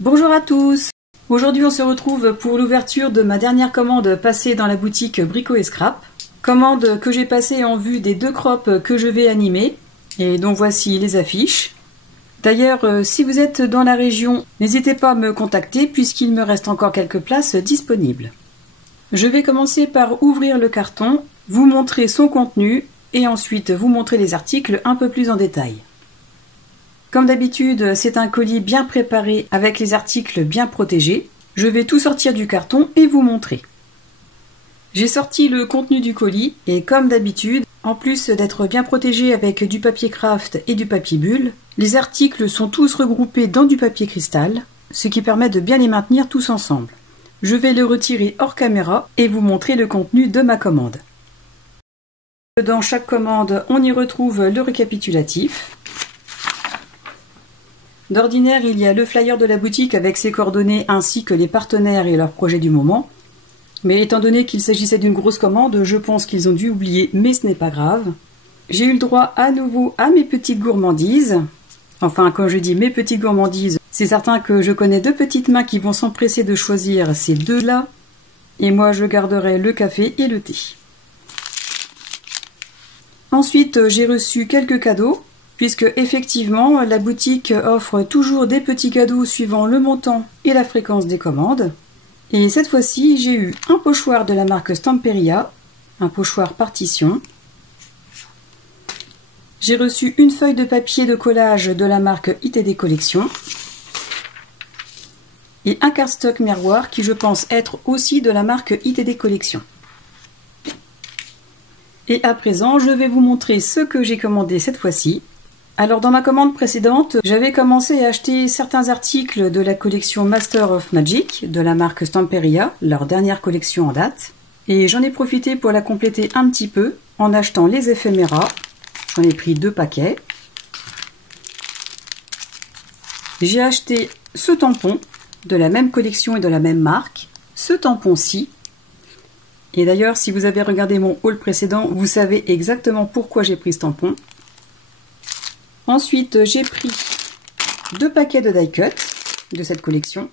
Bonjour à tous. Aujourd'hui on se retrouve pour l'ouverture de ma dernière commande passée dans la boutique Brico et Scrap. Commande que j'ai passée en vue des 2 crops que je vais animer. Et donc voici les affiches. D'ailleurs, si vous êtes dans la région, n'hésitez pas à me contacter puisqu'il me reste encore quelques places disponibles. Je vais commencer par ouvrir le carton, vous montrer son contenu et ensuite vous montrer les articles un peu plus en détail. Comme d'habitude, c'est un colis bien préparé avec les articles bien protégés. Je vais tout sortir du carton et vous montrer. J'ai sorti le contenu du colis et comme d'habitude, en plus d'être bien protégé avec du papier craft et du papier bulle, les articles sont tous regroupés dans du papier cristal, ce qui permet de bien les maintenir tous ensemble. Je vais le retirer hors caméra et vous montrer le contenu de ma commande. Dans chaque commande, on y retrouve le récapitulatif. D'ordinaire, il y a le flyer de la boutique avec ses coordonnées ainsi que les partenaires et leurs projets du moment. Mais étant donné qu'il s'agissait d'une grosse commande, je pense qu'ils ont dû oublier, mais ce n'est pas grave. J'ai eu le droit à nouveau à mes petites gourmandises. Enfin, quand je dis mes petites gourmandises, c'est certain que je connais 2 petites mains qui vont s'empresser de choisir ces 2-là. Et moi, je garderai le café et le thé. Ensuite, j'ai reçu quelques cadeaux. Puisque effectivement, la boutique offre toujours des petits cadeaux suivant le montant et la fréquence des commandes. Et cette fois-ci, j'ai eu un pochoir de la marque Stamperia, un pochoir partition. J'ai reçu une feuille de papier de collage de la marque ITD Collection. Et un cardstock miroir qui je pense être aussi de la marque ITD Collection. Et à présent, je vais vous montrer ce que j'ai commandé cette fois-ci. Alors dans ma commande précédente, j'avais commencé à acheter certains articles de la collection Master of Magic de la marque Stamperia, leur dernière collection en date. Et j'en ai profité pour la compléter un petit peu en achetant les éphéméras. J'en ai pris 2 paquets. J'ai acheté ce tampon de la même collection et de la même marque, ce tampon-ci. Et d'ailleurs, si vous avez regardé mon haul précédent, vous savez exactement pourquoi j'ai pris ce tampon. Ensuite, j'ai pris 2 paquets de die cut de cette collection.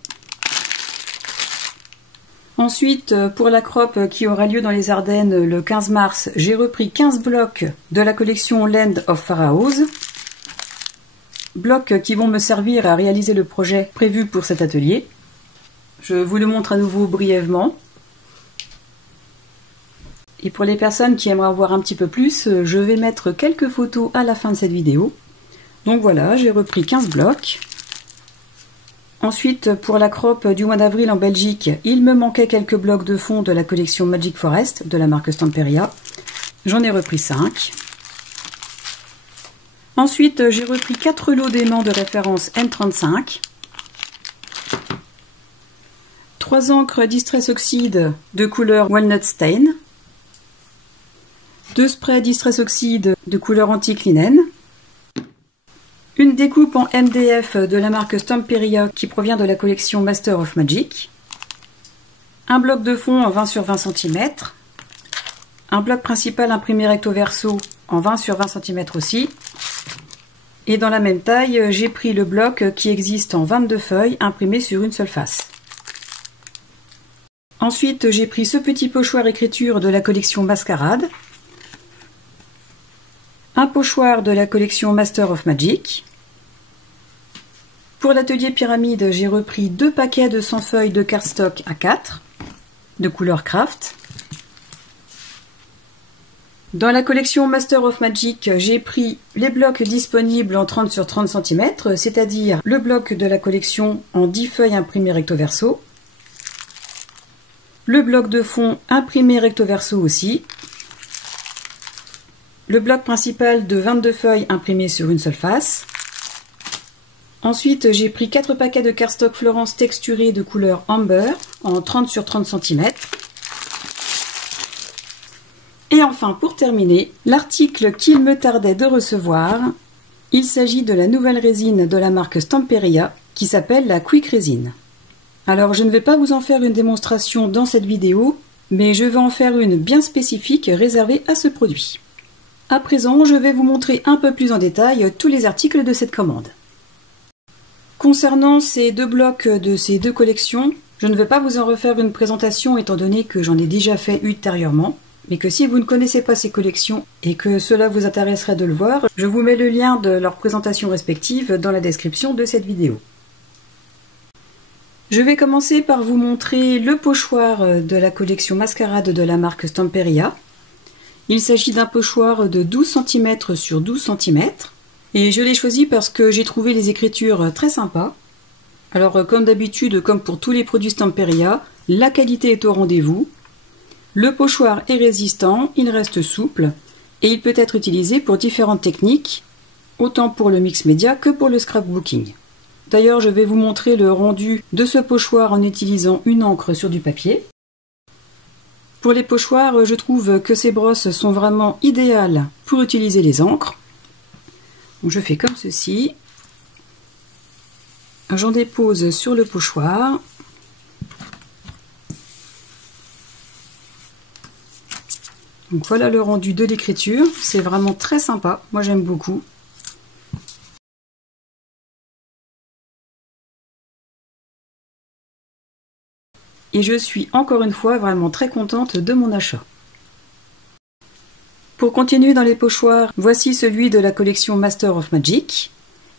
Ensuite, pour la crop qui aura lieu dans les Ardennes le 15 mars, j'ai repris 15 blocs de la collection Land of Pharaohs. Blocs qui vont me servir à réaliser le projet prévu pour cet atelier. Je vous le montre à nouveau brièvement. Et pour les personnes qui aimeraient en voir un petit peu plus, je vais mettre quelques photos à la fin de cette vidéo. Donc voilà, j'ai repris 15 blocs. Ensuite, pour la crop du mois d'avril en Belgique, il me manquait quelques blocs de fond de la collection Magic Forest de la marque Stamperia. J'en ai repris 5. Ensuite, j'ai repris 4 lots d'aimants de référence M35. 3 encres Distress Oxide de couleur Walnut Stain. 2 sprays Distress Oxide de couleur antique linen. Une découpe en MDF de la marque Stamperia qui provient de la collection Master of Magic. Un bloc de fond en 20 sur 20 cm. Un bloc principal imprimé recto verso en 20 sur 20 cm aussi. Et dans la même taille, j'ai pris le bloc qui existe en 22 feuilles imprimées sur une seule face. Ensuite, j'ai pris ce petit pochoir écriture de la collection Mascarade. Un pochoir de la collection Master of Magic. Pour l'atelier pyramide, j'ai repris 2 paquets de 100 feuilles de cardstock A4 de couleur craft. Dans la collection Master of Magic, j'ai pris les blocs disponibles en 30 sur 30 cm, c'est-à-dire le bloc de la collection en 10 feuilles imprimées recto verso, le bloc de fond imprimé recto verso aussi, le bloc principal de 22 feuilles imprimées sur une seule face. Ensuite, j'ai pris 4 paquets de cardstock Florence texturé de couleur amber en 30 sur 30 cm. Et enfin, pour terminer, l'article qu'il me tardait de recevoir, il s'agit de la nouvelle résine de la marque Stamperia qui s'appelle la Quick Resin. Alors, je ne vais pas vous en faire une démonstration dans cette vidéo, mais je vais en faire une bien spécifique réservée à ce produit. À présent, je vais vous montrer un peu plus en détail tous les articles de cette commande. Concernant ces deux blocs de ces deux collections, je ne vais pas vous en refaire une présentation étant donné que j'en ai déjà fait ultérieurement, mais que si vous ne connaissez pas ces collections et que cela vous intéresserait de le voir, je vous mets le lien de leurs présentations respectives dans la description de cette vidéo. Je vais commencer par vous montrer le pochoir de la collection Mascarade de la marque Stamperia. Il s'agit d'un pochoir de 12 cm sur 12 cm. Et je l'ai choisi parce que j'ai trouvé les écritures très sympas. Alors comme d'habitude, comme pour tous les produits Stamperia, la qualité est au rendez-vous. Le pochoir est résistant, il reste souple et il peut être utilisé pour différentes techniques, autant pour le mix média que pour le scrapbooking. D'ailleurs, je vais vous montrer le rendu de ce pochoir en utilisant une encre sur du papier. Pour les pochoirs, je trouve que ces brosses sont vraiment idéales pour utiliser les encres. Donc je fais comme ceci. J'en dépose sur le pochoir. Donc voilà le rendu de l'écriture. C'est vraiment très sympa. Moi j'aime beaucoup. Et je suis encore une fois vraiment très contente de mon achat. Pour continuer dans les pochoirs, voici celui de la collection Master of Magic.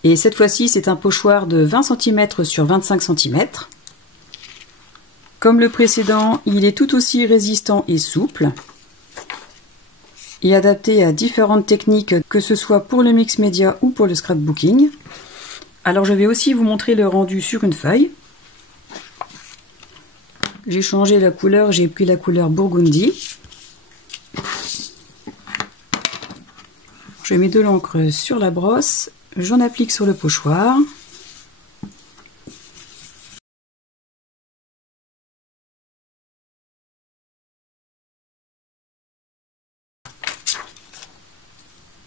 Et cette fois-ci, c'est un pochoir de 20 cm sur 25 cm. Comme le précédent, il est tout aussi résistant et souple. Et adapté à différentes techniques, que ce soit pour le mix média ou pour le scrapbooking. Alors je vais aussi vous montrer le rendu sur une feuille. J'ai changé la couleur, j'ai pris la couleur Burgundy. Je mets de l'encre sur la brosse, j'en applique sur le pochoir.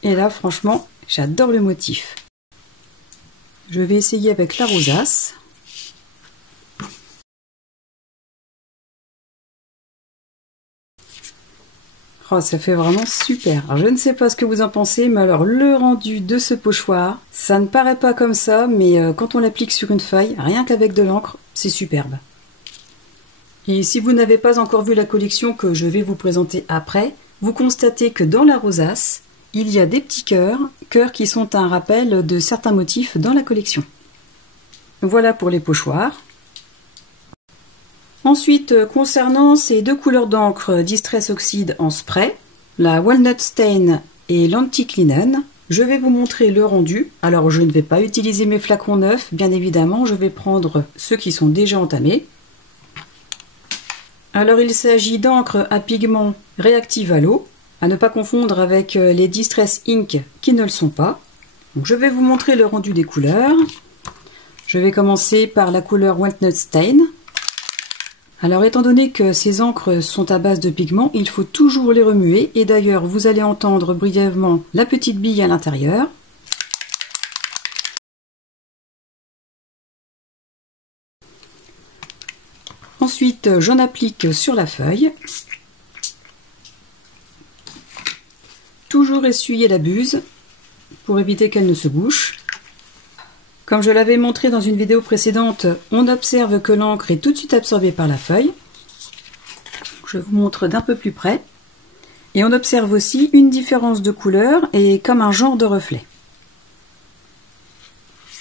Et là, franchement, j'adore le motif. Je vais essayer avec la rosace. Oh, ça fait vraiment super. Alors, je ne sais pas ce que vous en pensez, mais alors le rendu de ce pochoir, ça ne paraît pas comme ça, mais quand on l'applique sur une feuille, rien qu'avec de l'encre, c'est superbe. Et si vous n'avez pas encore vu la collection que je vais vous présenter après, vous constatez que dans la rosace, il y a des petits cœurs qui sont un rappel de certains motifs dans la collection. Voilà pour les pochoirs. Ensuite, concernant ces deux couleurs d'encre Distress Oxide en spray, la Walnut Stain et l'Antique Linen, je vais vous montrer le rendu. Alors je ne vais pas utiliser mes flacons neufs, bien évidemment, je vais prendre ceux qui sont déjà entamés. Alors il s'agit d'encre à pigment réactive à l'eau, à ne pas confondre avec les Distress Ink qui ne le sont pas. Donc, je vais vous montrer le rendu des couleurs. Je vais commencer par la couleur Walnut Stain. Alors étant donné que ces encres sont à base de pigments, il faut toujours les remuer et d'ailleurs vous allez entendre brièvement la petite bille à l'intérieur. Ensuite j'en applique sur la feuille. Toujours essuyer la buse pour éviter qu'elle ne se bouche. Comme je l'avais montré dans une vidéo précédente, on observe que l'encre est tout de suite absorbée par la feuille. Je vous montre d'un peu plus près. Et on observe aussi une différence de couleur et comme un genre de reflet.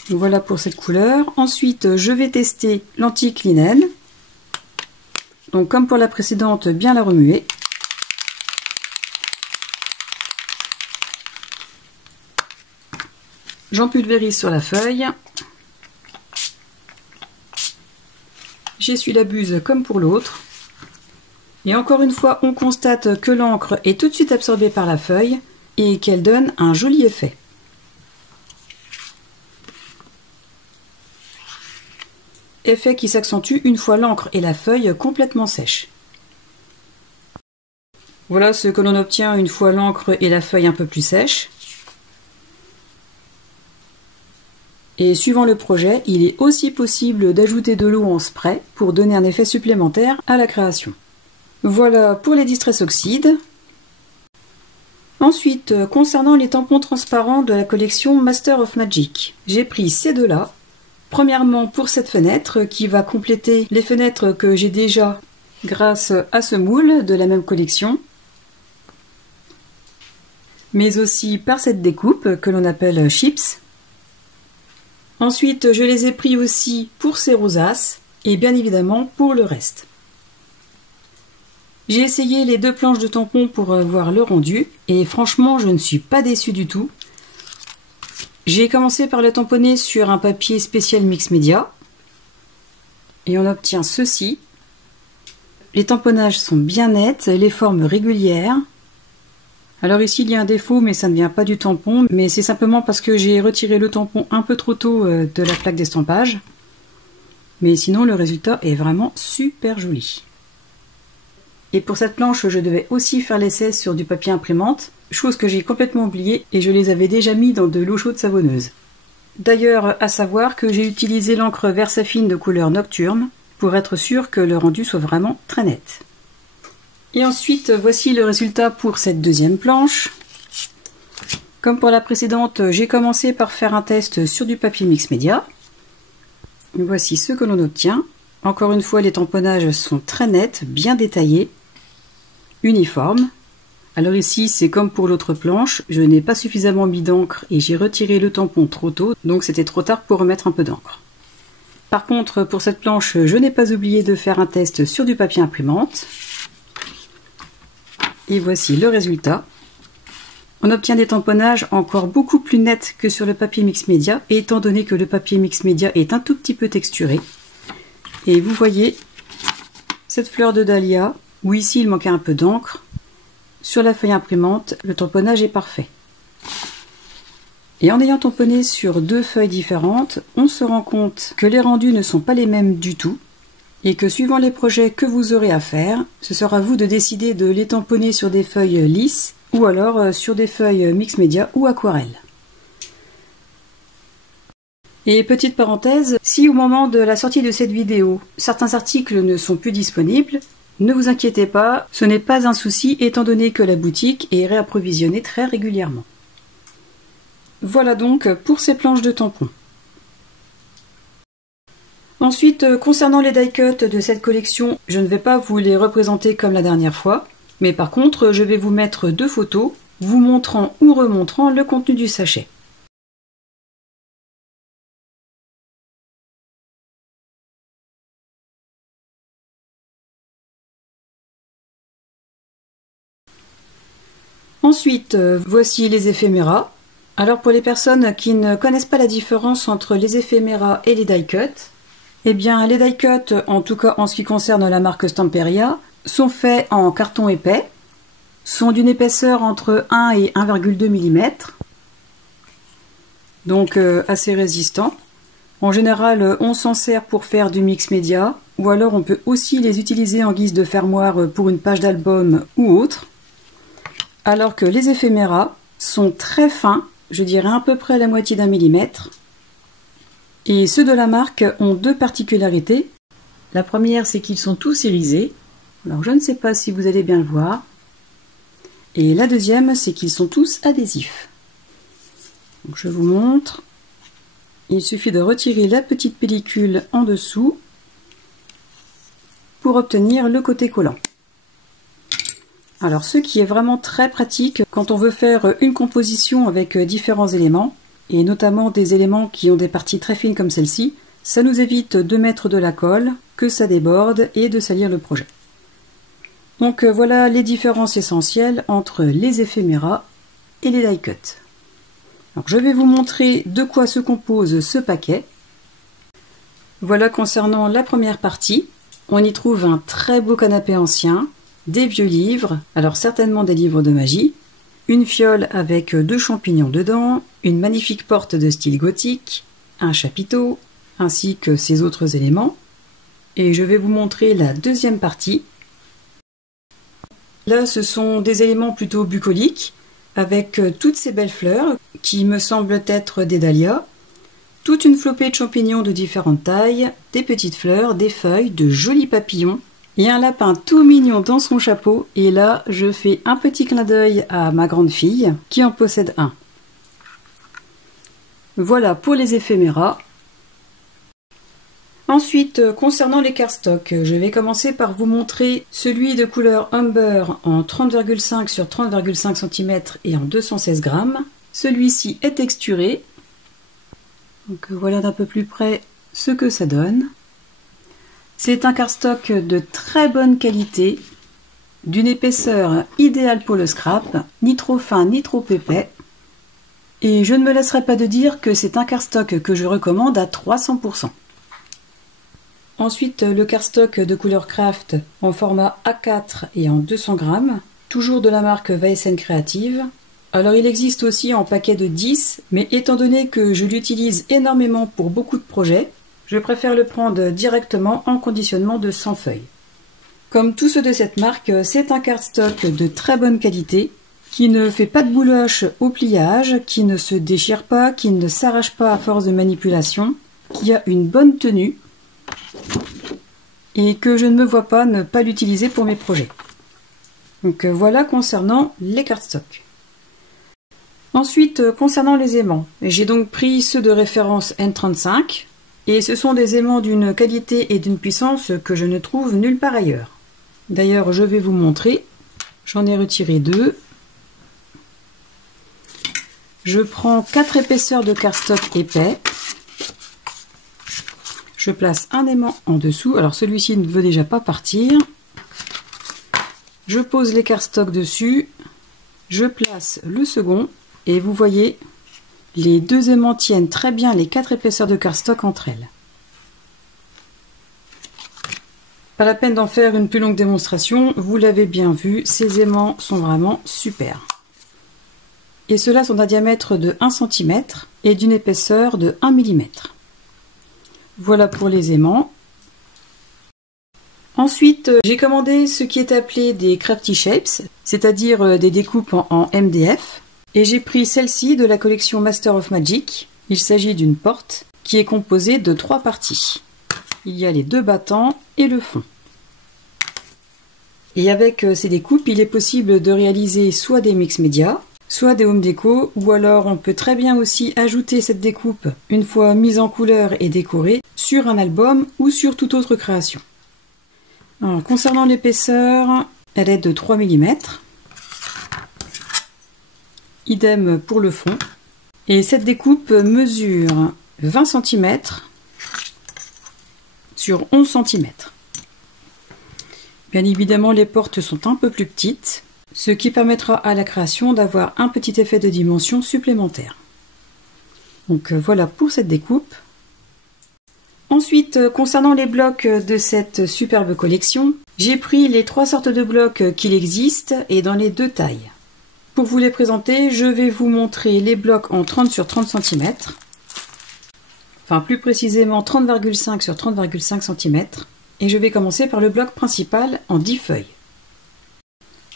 Voilà pour cette couleur. Ensuite, je vais tester l'Antique Linen. Donc comme pour la précédente, bien la remuer. J'en pulvérise sur la feuille. J'essuie la buse comme pour l'autre. Et encore une fois, on constate que l'encre est tout de suite absorbée par la feuille et qu'elle donne un joli effet. Effet qui s'accentue une fois l'encre et la feuille complètement sèches. Voilà ce que l'on obtient une fois l'encre et la feuille un peu plus sèches. Et suivant le projet, il est aussi possible d'ajouter de l'eau en spray pour donner un effet supplémentaire à la création. Voilà pour les Distress Oxide. Ensuite, concernant les tampons transparents de la collection Master of Magic, j'ai pris ces deux-là. Premièrement pour cette fenêtre qui va compléter les fenêtres que j'ai déjà grâce à ce moule de la même collection, mais aussi par cette découpe que l'on appelle chips. Ensuite je les ai pris aussi pour ces rosaces et bien évidemment pour le reste. J'ai essayé les 2 planches de tampons pour voir le rendu et franchement je ne suis pas déçue du tout. J'ai commencé par le tamponner sur un papier spécial mix média et on obtient ceci. Les tamponnages sont bien nets, les formes régulières. Alors ici il y a un défaut mais ça ne vient pas du tampon, mais c'est simplement parce que j'ai retiré le tampon un peu trop tôt de la plaque d'estampage. Mais sinon le résultat est vraiment super joli. Et pour cette planche je devais aussi faire l'essai sur du papier imprimante, chose que j'ai complètement oubliée et je les avais déjà mis dans de l'eau chaude savonneuse. D'ailleurs, à savoir que j'ai utilisé l'encre Versafine de couleur nocturne pour être sûr que le rendu soit vraiment très net. Et ensuite, voici le résultat pour cette deuxième planche. Comme pour la précédente, j'ai commencé par faire un test sur du papier mix média. Voici ce que l'on obtient. Encore une fois, les tamponnages sont très nets, bien détaillés, uniformes. Alors ici, c'est comme pour l'autre planche, je n'ai pas suffisamment mis d'encre et j'ai retiré le tampon trop tôt, donc c'était trop tard pour remettre un peu d'encre. Par contre, pour cette planche, je n'ai pas oublié de faire un test sur du papier imprimante. Et voici le résultat. On obtient des tamponnages encore beaucoup plus nets que sur le papier mix média, et étant donné que le papier mix média est un tout petit peu texturé. Et vous voyez cette fleur de dahlia, où ici il manquait un peu d'encre. Sur la feuille imprimante, le tamponnage est parfait. Et en ayant tamponné sur 2 feuilles différentes, on se rend compte que les rendus ne sont pas les mêmes du tout, et que suivant les projets que vous aurez à faire, ce sera à vous de décider de les tamponner sur des feuilles lisses, ou alors sur des feuilles mix média ou aquarelle. Et petite parenthèse, si au moment de la sortie de cette vidéo, certains articles ne sont plus disponibles, ne vous inquiétez pas, ce n'est pas un souci étant donné que la boutique est réapprovisionnée très régulièrement. Voilà donc pour ces planches de tampons. Ensuite, concernant les die cuts de cette collection, je ne vais pas vous les représenter comme la dernière fois, mais par contre, je vais vous mettre 2 photos, vous montrant ou remontrant le contenu du sachet. Ensuite, voici les éphéméras. Alors pour les personnes qui ne connaissent pas la différence entre les éphéméras et les die cuts, eh bien les die cuts, en tout cas en ce qui concerne la marque Stamperia, sont faits en carton épais, sont d'une épaisseur entre 1 et 1,2 mm, donc assez résistants. En général, on s'en sert pour faire du mix média, ou alors on peut aussi les utiliser en guise de fermoir pour une page d'album ou autre. Alors que les éphéméras sont très fins, je dirais à peu près la moitié d'un millimètre. Et ceux de la marque ont 2 particularités. La première, c'est qu'ils sont tous irisés. Alors je ne sais pas si vous allez bien le voir. Et la deuxième, c'est qu'ils sont tous adhésifs. Donc je vous montre. Il suffit de retirer la petite pellicule en dessous pour obtenir le côté collant. Alors ce qui est vraiment très pratique quand on veut faire une composition avec différents éléments, et notamment des éléments qui ont des parties très fines comme celle-ci, ça nous évite de mettre de la colle, que ça déborde et de salir le projet. Donc voilà les différences essentielles entre les éphéméras et les die cuts. Alors je vais vous montrer de quoi se compose ce paquet. Voilà concernant la première partie, on y trouve un très beau canapé ancien, des vieux livres, alors certainement des livres de magie, une fiole avec 2 champignons dedans, une magnifique porte de style gothique, un chapiteau, ainsi que ses autres éléments. Et je vais vous montrer la deuxième partie. Là, ce sont des éléments plutôt bucoliques, avec toutes ces belles fleurs, qui me semblent être des dahlias, toute une flopée de champignons de différentes tailles, des petites fleurs, des feuilles, de jolis papillons, et un lapin tout mignon dans son chapeau, et là je fais un petit clin d'œil à ma grande fille qui en possède un. Voilà pour les éphéméras. Ensuite, concernant les cardstocks, je vais commencer par vous montrer celui de couleur Umber en 30,5 sur 30,5 cm et en 216 grammes. Celui-ci est texturé. Donc voilà d'un peu plus près ce que ça donne. C'est un cardstock de très bonne qualité, d'une épaisseur idéale pour le scrap, ni trop fin ni trop épais. Et je ne me laisserai pas de dire que c'est un cardstock que je recommande à 300%. Ensuite, le cardstock de couleur Craft en format A4 et en 200 grammes, toujours de la marque Weissen Creative. Alors il existe aussi en paquet de 10, mais étant donné que je l'utilise énormément pour beaucoup de projets, je préfère le prendre directement en conditionnement de 100 feuilles. Comme tous ceux de cette marque, c'est un cardstock de très bonne qualité, qui ne fait pas de bouloche au pliage, qui ne se déchire pas, qui ne s'arrache pas à force de manipulation, qui a une bonne tenue, et que je ne me vois pas ne pas l'utiliser pour mes projets. Donc voilà concernant les cardstocks. Ensuite, concernant les aimants, j'ai donc pris ceux de référence N35, et ce sont des aimants d'une qualité et d'une puissance que je ne trouve nulle part ailleurs. D'ailleurs, je vais vous montrer, j'en ai retiré 2. Je prends 4 épaisseurs de cardstock épais. Je place un aimant en dessous, alors celui-ci ne veut déjà pas partir. Je pose les cardstocks dessus, je place le second, et vous voyez, les deux aimants tiennent très bien les 4 épaisseurs de cardstock entre elles. Pas la peine d'en faire une plus longue démonstration, vous l'avez bien vu, ces aimants sont vraiment super. Et ceux-là sont d'un diamètre de 1 cm et d'une épaisseur de 1 mm. Voilà pour les aimants. Ensuite, j'ai commandé ce qui est appelé des Crafty Shapes, c'est-à-dire des découpes en MDF. Et j'ai pris celle-ci de la collection Master of Magic. Il s'agit d'une porte qui est composée de 3 parties. Il y a les 2 battants et le fond. Et avec ces découpes, il est possible de réaliser soit des mix médias, soit des home déco, ou alors on peut très bien aussi ajouter cette découpe, une fois mise en couleur et décorée, sur un album ou sur toute autre création. Alors, concernant l'épaisseur, elle est de 3 mm. Idem pour le fond. Et cette découpe mesure 20 cm sur 11 cm. Bien évidemment, les portes sont un peu plus petites, ce qui permettra à la création d'avoir un petit effet de dimension supplémentaire. Donc voilà pour cette découpe. Ensuite, concernant les blocs de cette superbe collection, j'ai pris les 3 sortes de blocs qu'il existe et dans les 2 tailles. Pour vous les présenter, je vais vous montrer les blocs en 30 sur 30 cm, enfin plus précisément 30,5 sur 30,5 cm, et je vais commencer par le bloc principal en 10 feuilles.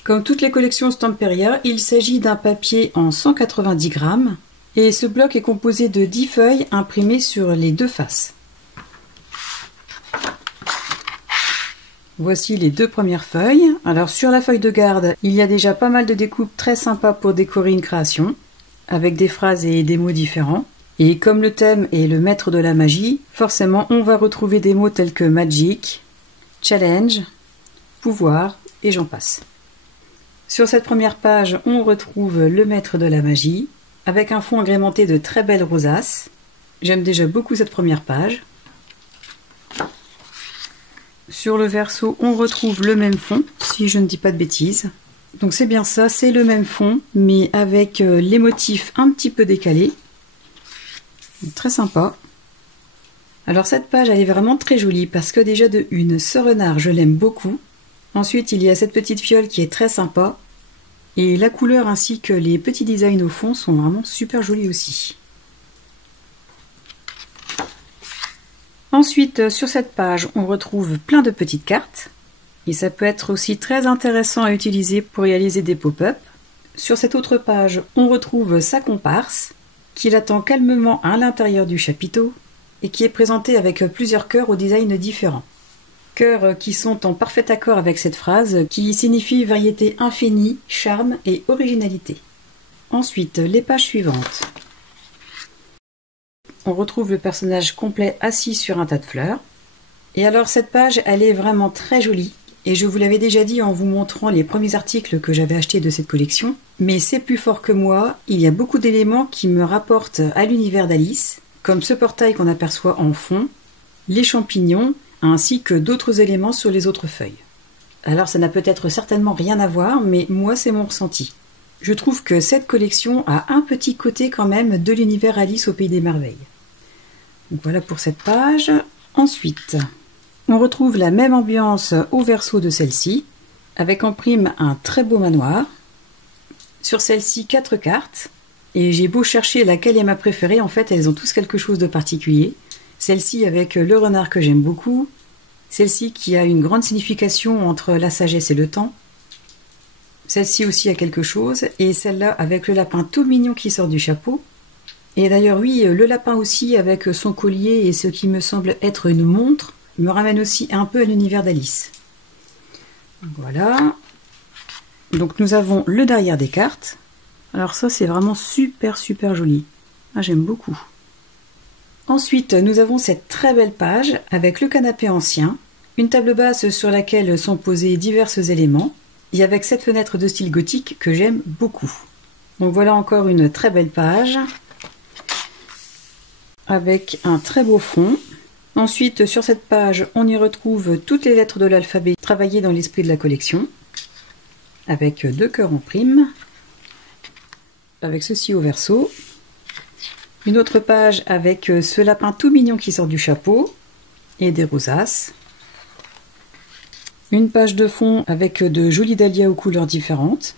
Comme toutes les collections Stamperia, il s'agit d'un papier en 190 grammes, et ce bloc est composé de 10 feuilles imprimées sur les 2 faces. Voici les 2 premières feuilles. Alors sur la feuille de garde, il y a déjà pas mal de découpes très sympas pour décorer une création, avec des phrases et des mots différents. Et comme le thème est le maître de la magie, forcément on va retrouver des mots tels que magic, challenge, pouvoir et j'en passe. Sur cette première page, on retrouve le maître de la magie, avec un fond agrémenté de très belles rosaces. J'aime déjà beaucoup cette première page. Sur le verso, on retrouve le même fond, si je ne dis pas de bêtises. Donc c'est bien ça, c'est le même fond, mais avec les motifs un petit peu décalés. Très sympa. Alors cette page, elle est vraiment très jolie, parce que déjà de une, ce renard, je l'aime beaucoup. Ensuite, il y a cette petite fiole qui est très sympa. Et la couleur ainsi que les petits designs au fond sont vraiment super jolis aussi. Ensuite, sur cette page, on retrouve plein de petites cartes. Et ça peut être aussi très intéressant à utiliser pour réaliser des pop-up. Sur cette autre page, on retrouve sa comparse, qu'il attend calmement à l'intérieur du chapiteau, et qui est présentée avec plusieurs cœurs au design différents. Cœurs qui sont en parfait accord avec cette phrase, qui signifie variété infinie, charme et originalité. Ensuite, les pages suivantes. On retrouve le personnage complet assis sur un tas de fleurs. Et alors cette page, elle est vraiment très jolie. Et je vous l'avais déjà dit en vous montrant les premiers articles que j'avais achetés de cette collection. Mais c'est plus fort que moi, il y a beaucoup d'éléments qui me rapportent à l'univers d'Alice, comme ce portail qu'on aperçoit en fond, les champignons, ainsi que d'autres éléments sur les autres feuilles. Alors ça n'a peut-être certainement rien à voir, mais moi c'est mon ressenti. Je trouve que cette collection a un petit côté quand même de l'univers Alice au Pays des Merveilles. Donc voilà pour cette page. Ensuite, on retrouve la même ambiance au verso de celle-ci, avec en prime un très beau manoir. Sur celle-ci, 4 cartes. Et j'ai beau chercher laquelle est ma préférée, en fait elles ont tous quelque chose de particulier. Celle-ci avec le renard que j'aime beaucoup. Celle-ci qui a une grande signification entre la sagesse et le temps. Celle-ci aussi a quelque chose. Et celle-là avec le lapin tout mignon qui sort du chapeau. Et d'ailleurs oui, le lapin aussi avec son collier et ce qui me semble être une montre me ramène aussi un peu à l'univers d'Alice. Voilà. Donc nous avons le derrière des cartes. Alors ça c'est vraiment super joli. Ah, j'aime beaucoup. Ensuite nous avons cette très belle page avec le canapé ancien, une table basse sur laquelle sont posés divers éléments, et avec cette fenêtre de style gothique que j'aime beaucoup. Donc voilà encore une très belle page, avec un très beau fond. Ensuite sur cette page on y retrouve toutes les lettres de l'alphabet travaillées dans l'esprit de la collection, avec 2 cœurs en prime, avec ceci au verso. Une autre page avec ce lapin tout mignon qui sort du chapeau et des rosaces. Une page de fond avec de jolis dahlias aux couleurs différentes.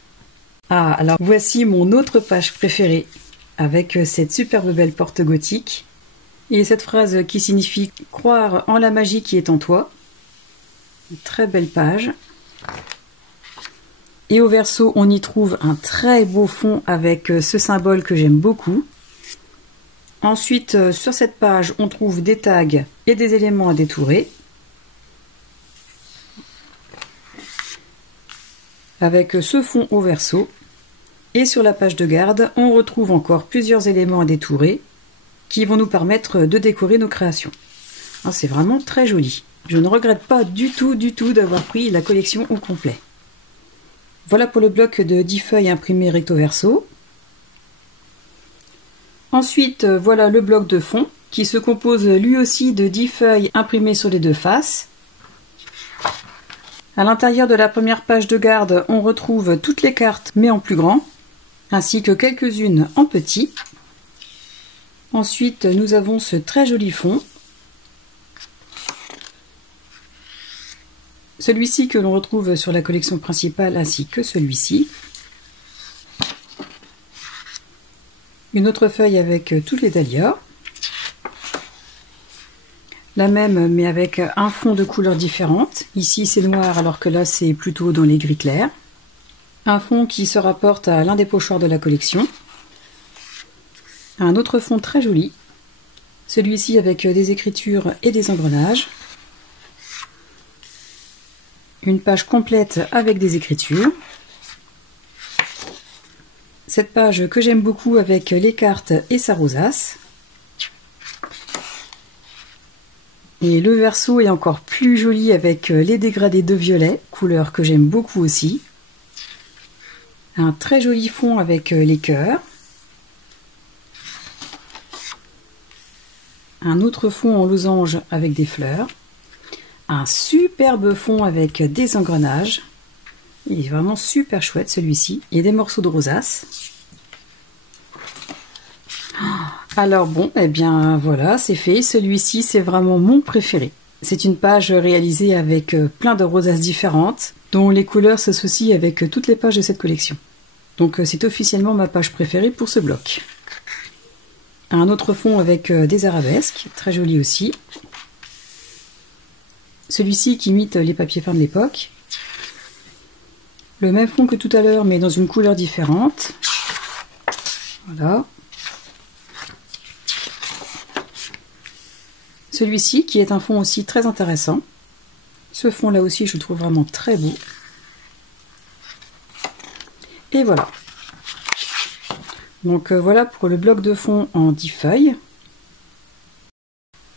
Ah, alors voici mon autre page préférée avec cette superbe belle porte gothique et cette phrase qui signifie « Croire en la magie qui est en toi ». Une très belle page. Et au verso, on y trouve un très beau fond avec ce symbole que j'aime beaucoup. Ensuite, sur cette page, on trouve des tags et des éléments à détourer. Avec ce fond au verso. Et sur la page de garde, on retrouve encore plusieurs éléments à détourer qui vont nous permettre de décorer nos créations. C'est vraiment très joli. Je ne regrette pas du tout d'avoir pris la collection au complet. Voilà pour le bloc de 10 feuilles imprimées recto verso. Ensuite, voilà le bloc de fond qui se compose lui aussi de 10 feuilles imprimées sur les 2 faces. À l'intérieur de la première page de garde, on retrouve toutes les cartes mais en plus grand, ainsi que quelques-unes en petit. Ensuite, nous avons ce très joli fond. Celui-ci que l'on retrouve sur la collection principale ainsi que celui-ci. Une autre feuille avec tous les dahlias. La même mais avec un fond de couleurs différentes. Ici c'est noir alors que là c'est plutôt dans les gris clairs. Un fond qui se rapporte à l'un des pochoirs de la collection. Un autre fond très joli. Celui-ci avec des écritures et des engrenages. Une page complète avec des écritures. Cette page que j'aime beaucoup avec les cartes et sa rosace. Et le verso est encore plus joli avec les dégradés de violet, couleur que j'aime beaucoup aussi. Un très joli fond avec les cœurs. Un autre fond en losange avec des fleurs. Un superbe fond avec des engrenages. Il est vraiment super chouette celui-ci. Et des morceaux de rosace. Alors bon, eh bien voilà, c'est fait. Celui-ci, c'est vraiment mon préféré. C'est une page réalisée avec plein de rosaces différentes, dont les couleurs s'associent avec toutes les pages de cette collection. Donc c'est officiellement ma page préférée pour ce bloc. Un autre fond avec des arabesques, très joli aussi. Celui-ci qui imite les papiers peints de l'époque. Le même fond que tout à l'heure, mais dans une couleur différente. Voilà. Celui-ci qui est un fond aussi très intéressant. Ce fond là aussi je le trouve vraiment très beau. Et voilà. Donc voilà pour le bloc de fond en 10 feuilles.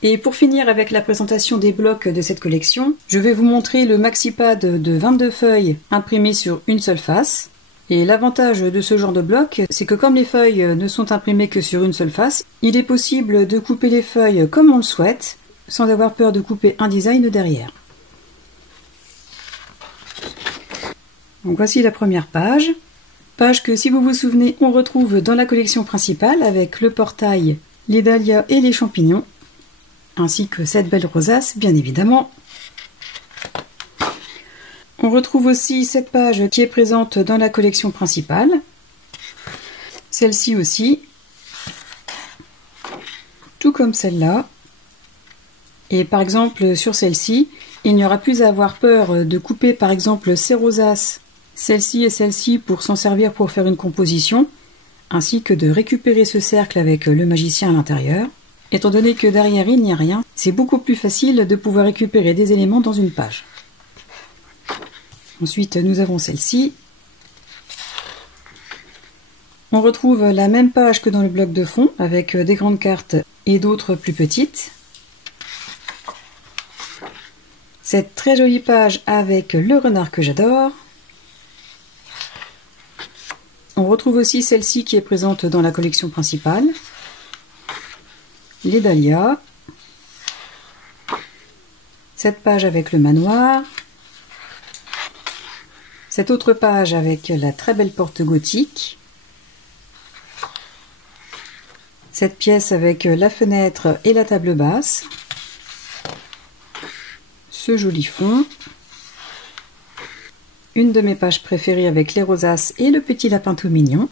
Et pour finir avec la présentation des blocs de cette collection, je vais vous montrer le MaxiPad de 22 feuilles imprimées sur une seule face. Et l'avantage de ce genre de bloc, c'est que comme les feuilles ne sont imprimées que sur une seule face, il est possible de couper les feuilles comme on le souhaite, sans avoir peur de couper un design derrière. Donc voici la première page. Page que, si vous vous souvenez, on retrouve dans la collection principale avec le portail, les dahlias et les champignons, ainsi que cette belle rosace, bien évidemment. On retrouve aussi cette page qui est présente dans la collection principale. Celle-ci aussi. Tout comme celle-là. Et par exemple, sur celle-ci, il n'y aura plus à avoir peur de couper par exemple ces rosaces, celle-ci et celle-ci pour s'en servir pour faire une composition, ainsi que de récupérer ce cercle avec le magicien à l'intérieur. Étant donné que derrière il n'y a rien, c'est beaucoup plus facile de pouvoir récupérer des éléments dans une page. Ensuite, nous avons celle-ci. On retrouve la même page que dans le bloc de fond, avec des grandes cartes et d'autres plus petites. Cette très jolie page avec le renard que j'adore. On retrouve aussi celle-ci qui est présente dans la collection principale. Les dahlias. Cette page avec le manoir. Cette autre page avec la très belle porte gothique. Cette pièce avec la fenêtre et la table basse. Ce joli fond. Une de mes pages préférées avec les rosaces et le petit lapin tout mignon.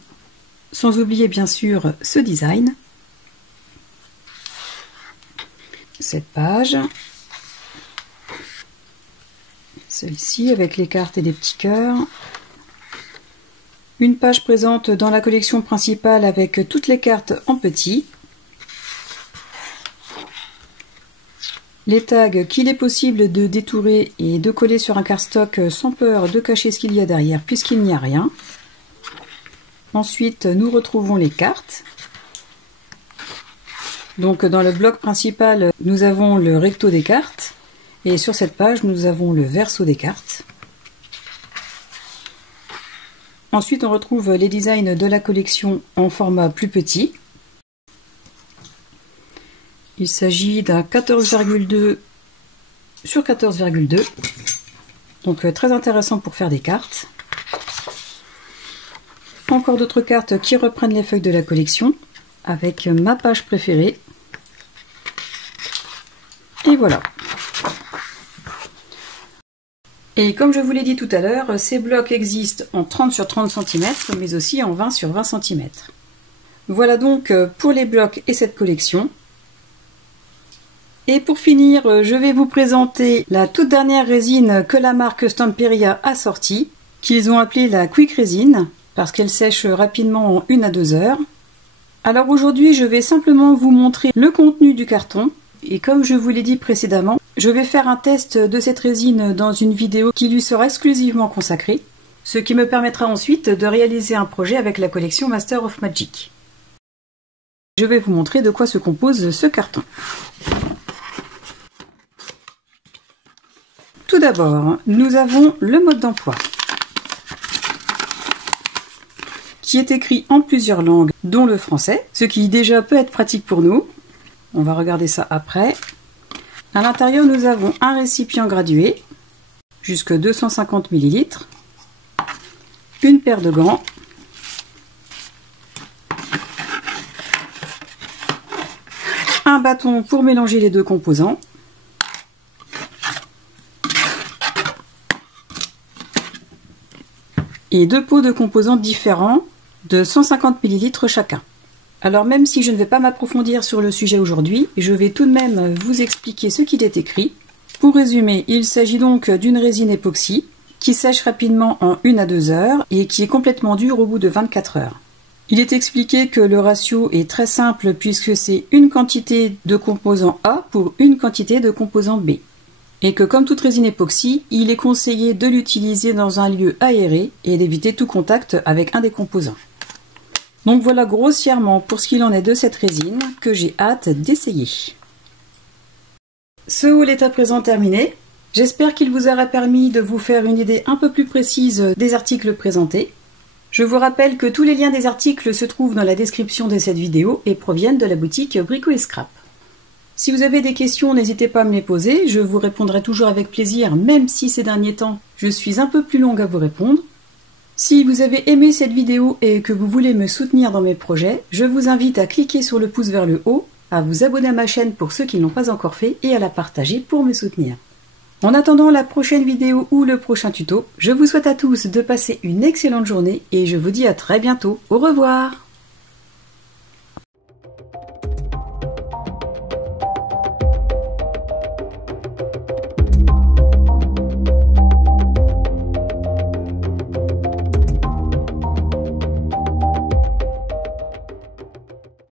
Sans oublier bien sûr ce design. Cette page. Celle-ci avec les cartes et des petits cœurs. Une page présente dans la collection principale avec toutes les cartes en petit. Les tags qu'il est possible de détourer et de coller sur un cardstock sans peur de cacher ce qu'il y a derrière puisqu'il n'y a rien. Ensuite, nous retrouvons les cartes. Donc dans le bloc principal, nous avons le recto des cartes. Et sur cette page, nous avons le verso des cartes. Ensuite, on retrouve les designs de la collection en format plus petit. Il s'agit d'un 14,2 sur 14,2. Donc très intéressant pour faire des cartes. Encore d'autres cartes qui reprennent les feuilles de la collection avec ma page préférée. Et voilà. Et comme je vous l'ai dit tout à l'heure, ces blocs existent en 30 sur 30 cm, mais aussi en 20 sur 20 cm. Voilà donc pour les blocs et cette collection. Et pour finir, je vais vous présenter la toute dernière résine que la marque Stamperia a sortie, qu'ils ont appelée la Quick Resin, parce qu'elle sèche rapidement en 1 à 2 heures. Alors aujourd'hui, je vais simplement vous montrer le contenu du carton. Et comme je vous l'ai dit précédemment, je vais faire un test de cette résine dans une vidéo qui lui sera exclusivement consacrée, ce qui me permettra ensuite de réaliser un projet avec la collection Master of Magic. Je vais vous montrer de quoi se compose ce carton. Tout d'abord, nous avons le mode d'emploi, qui est écrit en plusieurs langues, dont le français, ce qui déjà peut être pratique pour nous. On va regarder ça après. À l'intérieur, nous avons un récipient gradué, jusque 250 ml, une paire de gants, un bâton pour mélanger les deux composants, et deux pots de composants différents de 150 ml chacun. Alors même si je ne vais pas m'approfondir sur le sujet aujourd'hui, je vais tout de même vous expliquer ce qu'il est écrit. Pour résumer, il s'agit donc d'une résine époxy qui sèche rapidement en 1 à 2 heures et qui est complètement dure au bout de 24 heures. Il est expliqué que le ratio est très simple puisque c'est une quantité de composant A pour une quantité de composant B. Et que comme toute résine époxy, il est conseillé de l'utiliser dans un lieu aéré et d'éviter tout contact avec un des composants. Donc voilà grossièrement pour ce qu'il en est de cette résine que j'ai hâte d'essayer. Ce haul est à présent terminé. J'espère qu'il vous aura permis de vous faire une idée un peu plus précise des articles présentés. Je vous rappelle que tous les liens des articles se trouvent dans la description de cette vidéo et proviennent de la boutique Brico et Scrap. Si vous avez des questions, n'hésitez pas à me les poser, je vous répondrai toujours avec plaisir, même si ces derniers temps, je suis un peu plus longue à vous répondre. Si vous avez aimé cette vidéo et que vous voulez me soutenir dans mes projets, je vous invite à cliquer sur le pouce vers le haut, à vous abonner à ma chaîne pour ceux qui ne l'ont pas encore fait et à la partager pour me soutenir. En attendant la prochaine vidéo ou le prochain tuto, je vous souhaite à tous de passer une excellente journée et je vous dis à très bientôt. Au revoir!